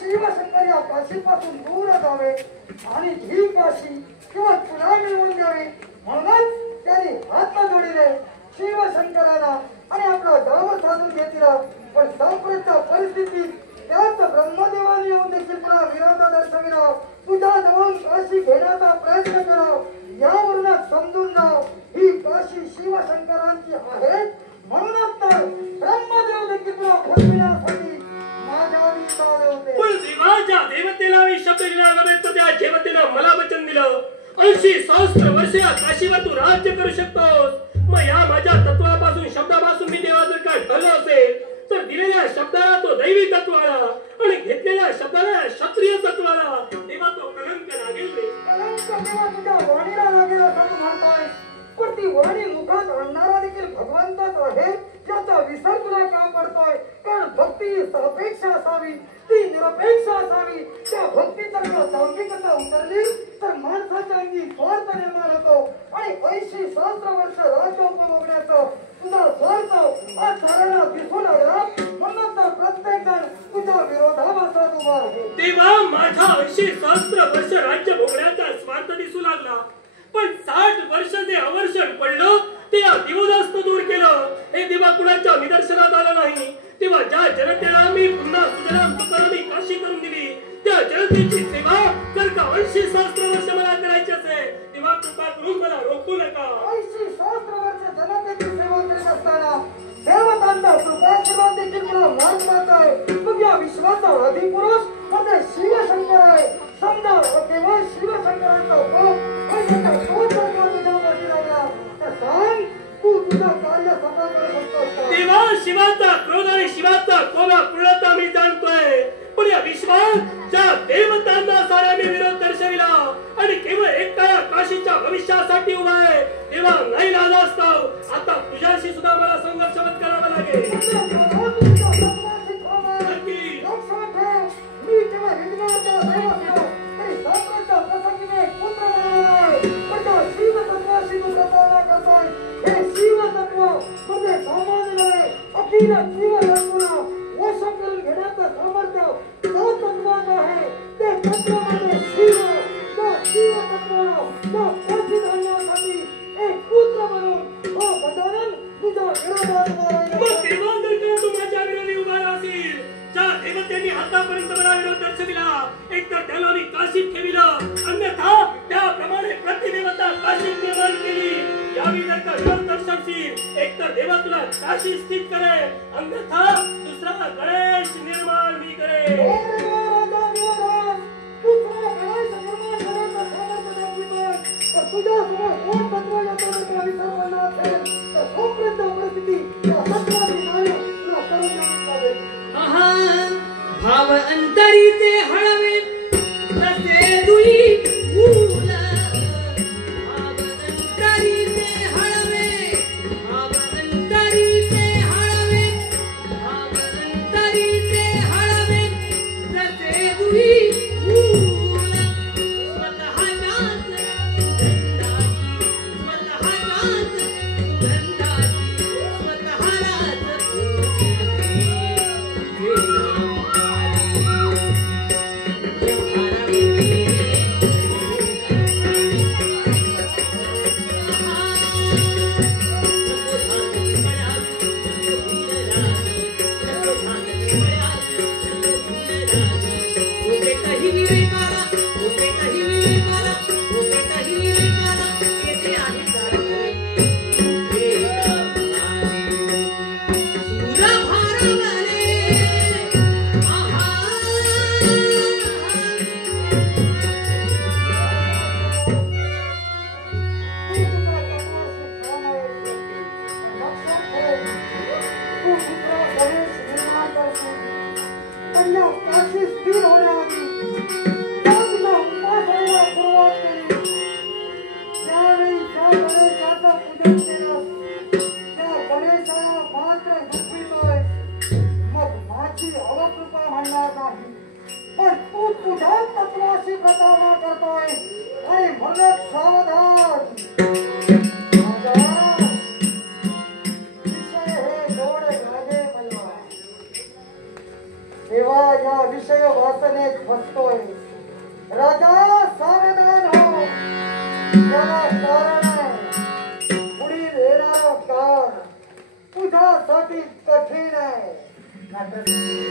शिव शिवशंकर या काशीपासून दूर जावे आणि ही काशी किंवा तुला मिळवून द्यावी म्हणूनच त्यांनी हात जोडले शिवशंकराला आणि आपला गाव साधून घेतला. पण संप्रत परिस्थितीत त्यात ब्रह्मदेवाने येऊन देखील पुन्हा विरोध दर्शविला. तुझ्या जवळ काशी घेण्याचा प्रयत्न करा. यावरूनच समजून जाव ही काशी शिवशंकरांची आहे. म्हणूनच तर ब्रह्मदेव देखील पुन्हा फसविण्यासाठी माझ्या विचार होते. पण देवाच्या देवतेला मी शब्द दिला नव्हे तर त्या देवतेनं मला वचन दिलं 80 सहस्त्र वर्ष काशीवर तू राज्य करू शकतोस. मग या माझ्या तत्वापासून शब्दापासून मी देवा जर का ठरलो असेल तर दिलेल्या शब्दाला तो दैवी तत्व आला आणि घेतलेल्या शब्दाला क्षत्रिय तत्व आला. तेव्हा तो कलंक लागेल रे. कलंक तेव्हा तुझ्या वाणीला लागेल असं तू म्हणताय. पण ती वाणी मुखात आणणारा देखील भगवंतच आहे. त्याचा विसर तुला का पडतोय? कारण भक्ती ही सापेक्ष असावी, ती निरपेक्ष असावी. त्या भक्तीचा सात्विकता उतरली तर माणसाच्या अंगी स्वार्थ निर्माण होतो आणि 80 सहस्त्र वर्ष राज्य उपभोगण्याचं तुझा स्वार्थ आज साऱ्यांना दिसू लागला. म्हणून तर प्रत्येक जण तुझ्या विरोधाभासात उभा आहे. तेव्हा माझा 80 सहस्त्र वर्ष राज्य भोगण्याचा स्वार्थ दिसू लागला. पण 60 वर्ष जे अवर्षण पडलं ते या दिवदास्त दूर केलं. हे दिवा कुणाच्या निदर्शनात आलं नाही. तेव्हा ज्या जनतेला मी पुन्हा सुजलाम सुफलाम काशी करून दिली त्या जनतेची सेवा जर का 80 सहस्त्र वर्ष मला करायची असेल तेव्हा कृपा करून मला रोखू नका. 80 सहस्त्र वर्ष जनतेची सेवा करीत असताना देवतांचा कृपाशीर्वाद देखील मला महत्वाचा आहे. मग या विश्वाचा अधिपुरुष म्हणजे शिवशंकर आहे. समजा केवळ शिवशंकराचा उपयोग आणि तुझ्यावरती लागला तर सांग तू तुझं कार्य सफल करू शकतोस. तेव्हा शिवाचा क्रोध आणि शिवाचा कोला पूर्णता मी जाणतोय. पण या विश्वात ज्या देवतांना सारा मी विरोध दर्शविला आणि केवळ एकट्या काशीच्या भविष्यासाठी उभा आहे तेव्हा नाही लाज असतो. आता तुझ्याशी सुद्धा मला संघर्ष करावा लागेल. मी जेव्हा हिंदुत्वाचा देव असलो तरी साम्राज्य प्रसंगीने पुत्र बनवलाय. पण त्या शिवतत्वाशी तू प्रतारणा करतोय. हे शिवतत्व म्हणजे सामान्य नव्हे, अखिल जीवतत्वाला वश करून घेण्याचं सामर्थ्य जो तत्वात आहे ते तत्व म्हणजे शिव. त्या शिवतत्वाला त्या प्रसिद्ध आणण्यासाठी एक पुत्र बनून हो गजानन तुझ्या विरोधात उभा राहिला. मग तेव्हा जर का तू माझ्या विरोधी उभा असेल ज्या देवतेने आतापर्यंत मला विरोध दर्शविला एकतर त्याला मी काशीत ठेविलं अन्यथा त्याप्रमाणे प्रतिदेवता काशीत निर्माण केली. यावी जर का विरोध दर्शवशील एकतर देवा तुला काशी स्थित करेल अन्यथा दुसरा गणेश निर्माण मी करेल. भाव अंतरीचे हळवे तसे दुई मूल. भाव अंतरीचे हळवे, भाव अंतरीचे हळवे, भाव अंतरीचे हळवे तसे दुई मूल. स्वतःच्याच सुगंधाची, स्वतःच्याच सुगंधाची स्वतःलाच तेव्हा या विषय वासनेत आता